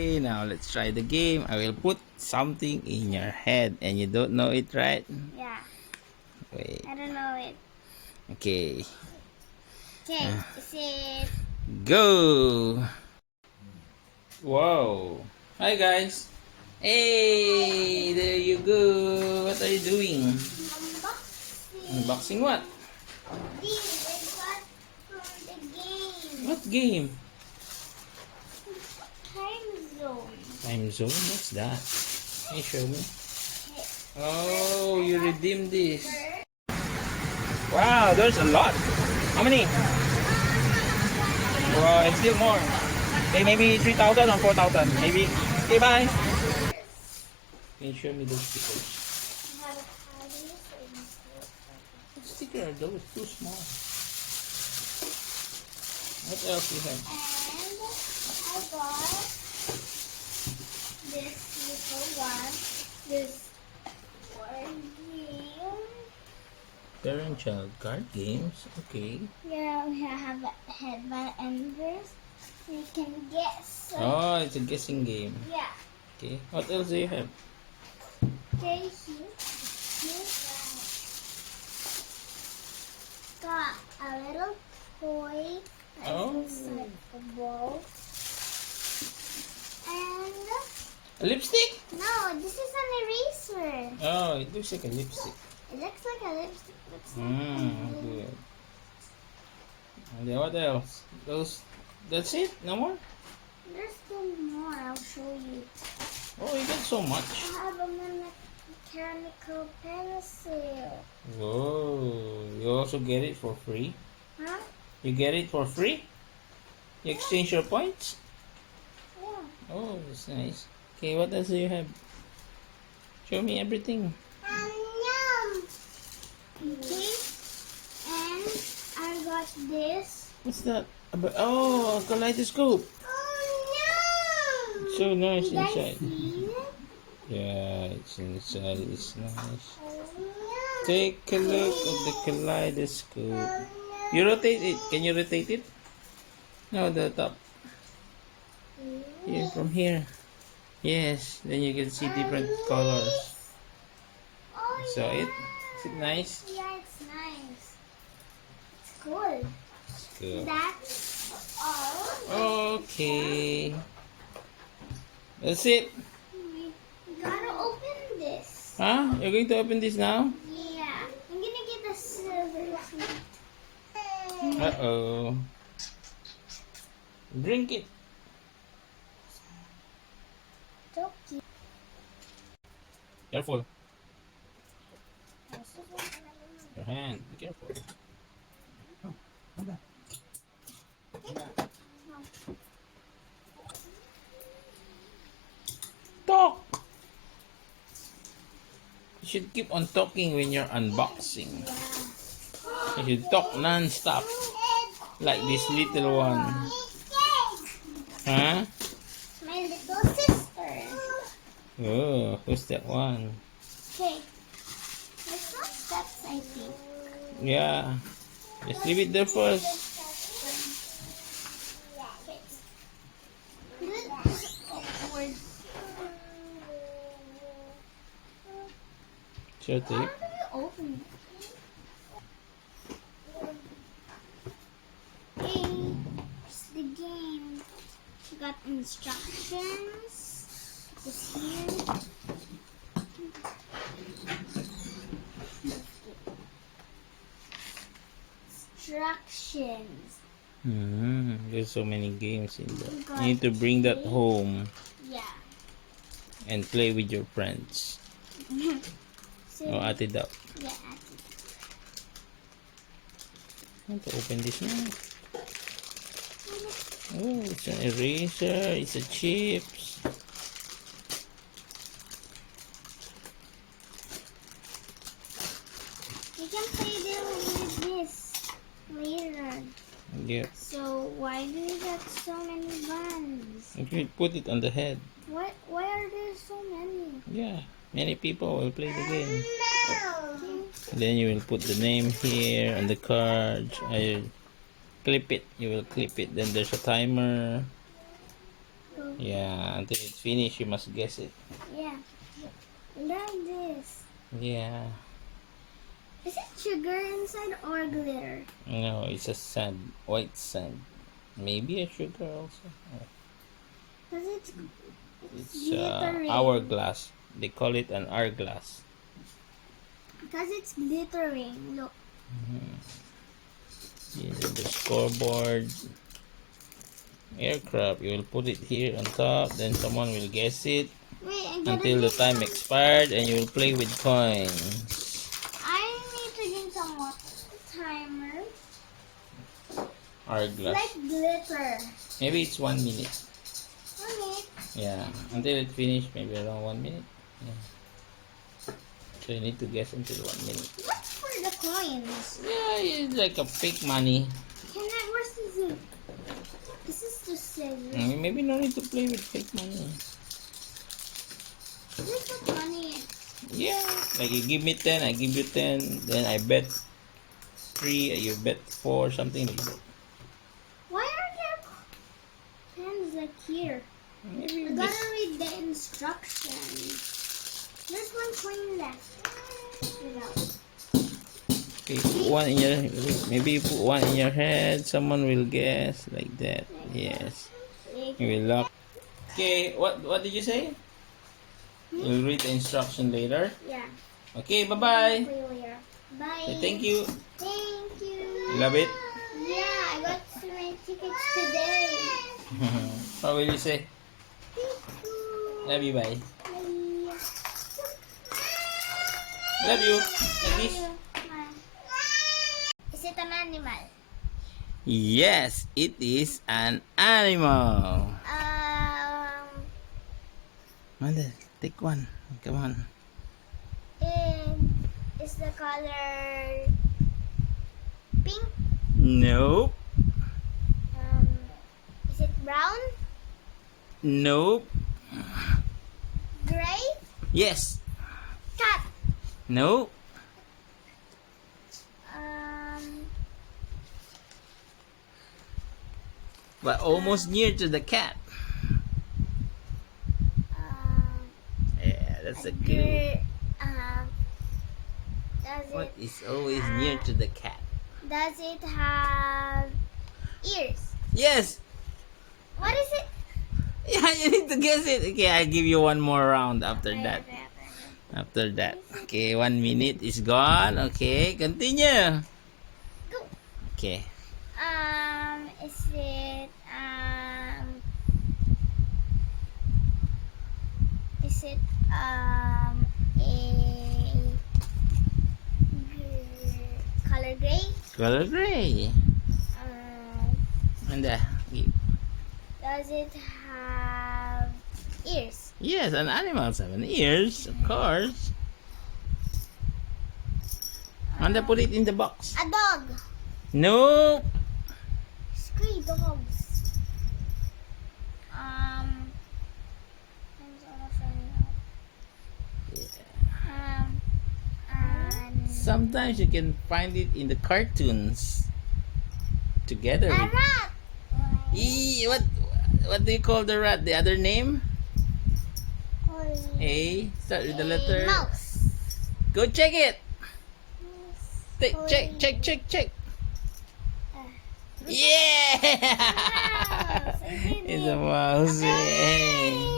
Okay, now let's try the game. I will put something in your head and you don't know it, right? Yeah, Wait. I don't know it. Okay. Okay, is it? Go! Whoa. Hi guys. Hey, there you go. What are you doing? Unboxing. Unboxing what? This I got from the game. What game? Time Zone. Time Zone? What's that? Can you show me? Okay. Oh, I you got redeemed this. first. Wow, there's a lot. How many? Wow, and still more. Okay, maybe 3,000 or 4,000. Maybe. Okay, bye. Can you show me those stickers? I have a party, so you can What sticker are those? Too small. What else do you have? And I got this little one. This board game. Parent child card games. Okay. Yeah, we have a headband and this. You can guess. Oh, it's a guessing game. Yeah. Okay. What else do you have? Okay, here got a little toy that Oh. looks like a ball. And A lipstick? no, this is an eraser. Oh, it looks like a lipstick. It looks like a lipstick. Looks like Good. And then what else? Those. That's it? No more? There's still more. I'll show you. Oh, you got so much. I have a mechanical pencil. Whoa. You also get it for free? Huh? You get it for free? You exchange your points? Yeah. Oh, that's nice. Okay, what else do you have? Show me everything. Yum. Okay. And I got this. What's that? Oh, a kaleidoscope. Oh no! So nice You guys inside. see it? Yeah, it's inside. It's nice. Oh no! Take a look at the kaleidoscope. You rotate it. Can you rotate it? No, the top. Here, from here. Yes, then you can see different colors. Oh, So yeah. is it nice? Yeah, it's nice. It's cool. Good. That's all. Okay. That's it. We gotta open this. Huh? You're going to open this now? Yeah. I'm gonna get the silver sheet. Uh-oh. Drink it. Toki. Careful. Your hand. Be careful. Talk. You should keep on talking when you're unboxing. You should talk non-stop. Like this little one. Huh? My little sister. Oh, who's that one? Okay. There's no steps, I think. Yeah. Just leave it there first. Awkward. Sure tape. How do you open it? Hey, it's the game. You got instructions. It's here. Instructions. There's so many games in there. You You got need to bring that tape. home Yeah. and play with your friends. So, Oh, ate daw. yeah. I want to open this now. Oh, it's an eraser. It's a chips. You can play with this later. Yeah. So why do you got so many buns? You can put it on the head. Why are there so many? Yeah. Many people will play the game. No. Then you will put the name here on the card. I clip it. You will clip it. Then there's a timer. Yeah, until it's finished, you must guess it. Yeah. Like this. Yeah. Is it sugar inside or glitter? No, it's a sand, white sand. Maybe a sugar also. Because it's It's glittering. hourglass. They call it an hourglass. Because it's glittering. Look. Here is the scoreboard. Aircraft. You will put it here on top. Then someone will guess it Wait, I gotta until the get time expired, and you will play with coins. I need to get some more timer. Hourglass. Like glitter. Maybe it's 1 minute. Okay. Yeah, until it finished, maybe around 1 minute. Yeah. So you need to guess until 1 minute. What's for the coins? Yeah, it's like a fake money. Where's the zip? This is the scissors. Maybe no need to play with fake money. This is what money is. Yeah, like you give me 10, I give you 10, then I bet 3, you bet 4, something like that. Why are there pens like here? Maybe I this. gotta read the instructions. There's one coin left. Without. Okay, put one in your, maybe you put one in your head, someone will guess like that. Yes. You will lock. Okay, what did you say? You'll read the instruction later. Yeah. Okay, bye-bye. Clear. Bye. Okay, thank you. Thank you. You love it? Yeah, I got my tickets today. What will you say? Thank you. Love you, bye. Bye. Love you. Like this. Is it an animal? Yes, it is an animal. Mother, take one. Come on. And is the color pink? Nope. Is it brown? Nope. Gray? Yes. Cat? Nope. But almost near to the cat. Yeah, that's a clue. What is always near to the cat? Does it have ears? Yes. What is it? Yeah, you need to guess it. Okay, I'll give you one more round after that. After that. Okay, 1 minute is gone. Okay, continue. Go. Okay. Is it a color gray? Color gray. And Does it have ears? yes, an animals have an ears, of course. And put it in the box. A dog. Nope. Stray dogs. Sometimes you can find it in the cartoons together A with. rat. What do you call the rat? The other name? A Start with the letter. mouse. Go check it. Check. Yeah! Mouse. It's a mouse. Yay.